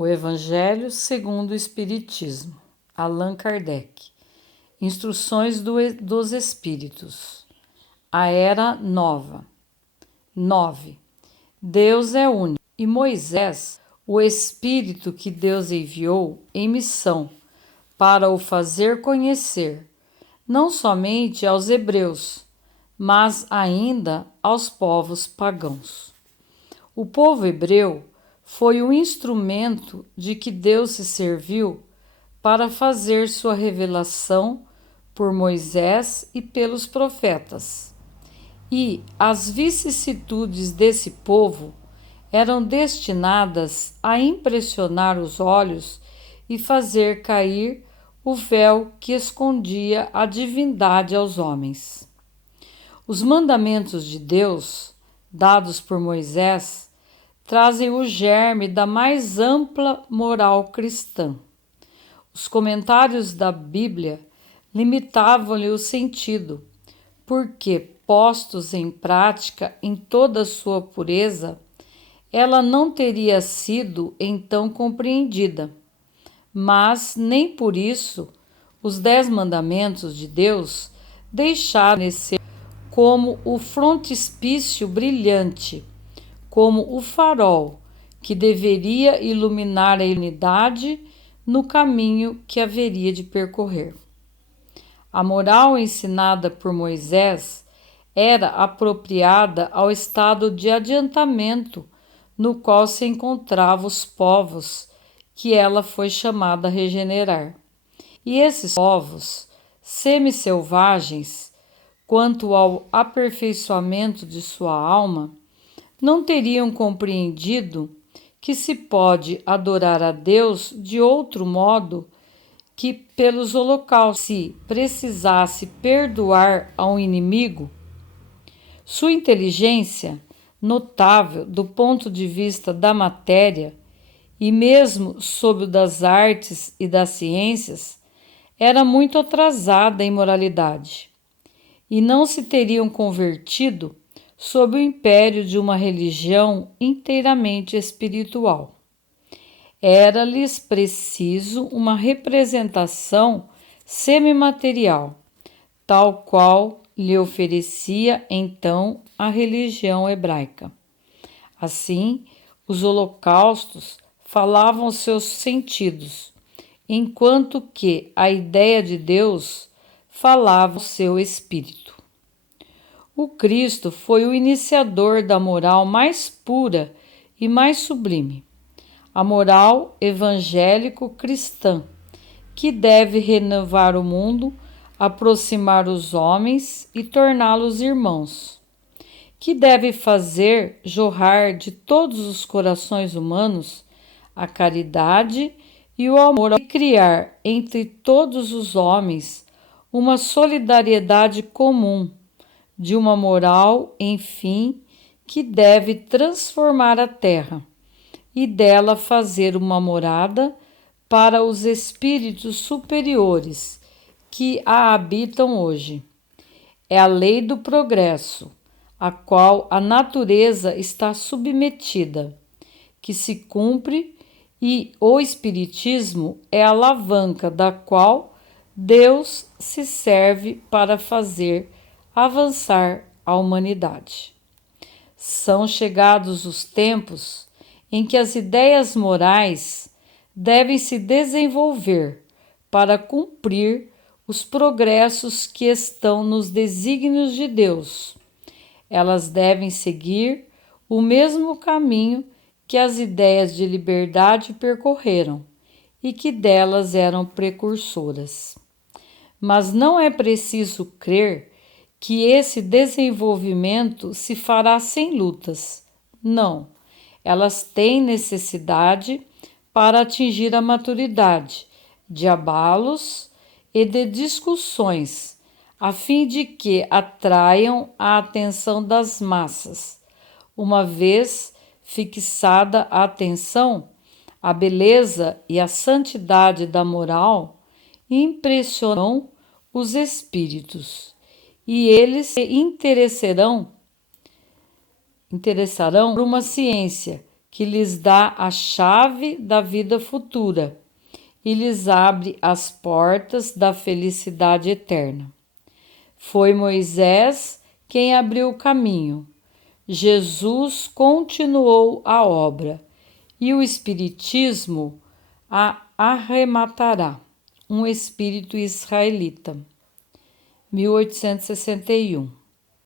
O Evangelho segundo o Espiritismo, Allan Kardec. Instruções dos Espíritos. A Era Nova. 9. Deus é único. E Moisés, o Espírito que Deus enviou em missão para o fazer conhecer, não somente aos hebreus, mas ainda aos povos pagãos. O povo hebreu foi o instrumento de que Deus se serviu para fazer sua revelação por Moisés e pelos profetas. E as vicissitudes desse povo eram destinadas a impressionar os olhos e fazer cair o véu que escondia a divindade aos homens. Os mandamentos de Deus, dados por Moisés, trazem o germe da mais ampla moral cristã. Os comentários da Bíblia limitavam-lhe o sentido, porque, postos em prática em toda a sua pureza, ela não teria sido então compreendida. Mas nem por isso os 10 mandamentos de Deus deixaram de ser como o frontispício brilhante, como o farol que deveria iluminar a humanidade no caminho que haveria de percorrer. A moral ensinada por Moisés era apropriada ao estado de adiantamento no qual se encontravam os povos que ela foi chamada a regenerar. E esses povos, semi-selvagens, quanto ao aperfeiçoamento de sua alma, não teriam compreendido que se pode adorar a Deus de outro modo que pelos holocaustos. Se precisasse perdoar a um inimigo, sua inteligência, notável do ponto de vista da matéria e mesmo sob o das artes e das ciências, era muito atrasada em moralidade, e não se teriam convertido sob o império de uma religião inteiramente espiritual. Era-lhes preciso uma representação semimaterial, tal qual lhe oferecia então a religião hebraica. Assim, os holocaustos falavam aos seus sentidos, enquanto que a ideia de Deus falava ao seu espírito. O Cristo foi o iniciador da moral mais pura e mais sublime, a moral evangélico-cristã, que deve renovar o mundo, aproximar os homens e torná-los irmãos, que deve fazer jorrar de todos os corações humanos a caridade e o amor, e criar entre todos os homens uma solidariedade comum, de uma moral, enfim, que deve transformar a terra e dela fazer uma morada para os espíritos superiores que a habitam hoje. É a lei do progresso, a qual a natureza está submetida, que se cumpre, e o Espiritismo é a alavanca da qual Deus se serve para fazer avançar a humanidade. São chegados os tempos em que as ideias morais devem se desenvolver para cumprir os progressos que estão nos desígnios de Deus. Elas devem seguir o mesmo caminho que as ideias de liberdade percorreram e que delas eram precursoras. Mas não é preciso crer que esse desenvolvimento se fará sem lutas. Não, elas têm necessidade para atingir a maturidade de abalos e de discussões, a fim de que atraiam a atenção das massas. Uma vez fixada a atenção, a beleza e a santidade da moral impressionam os espíritos, e eles se interessarão por uma ciência que lhes dá a chave da vida futura e lhes abre as portas da felicidade eterna. Foi Moisés quem abriu o caminho. Jesus continuou a obra e o Espiritismo a arrematará, um espírito israelita. 1861.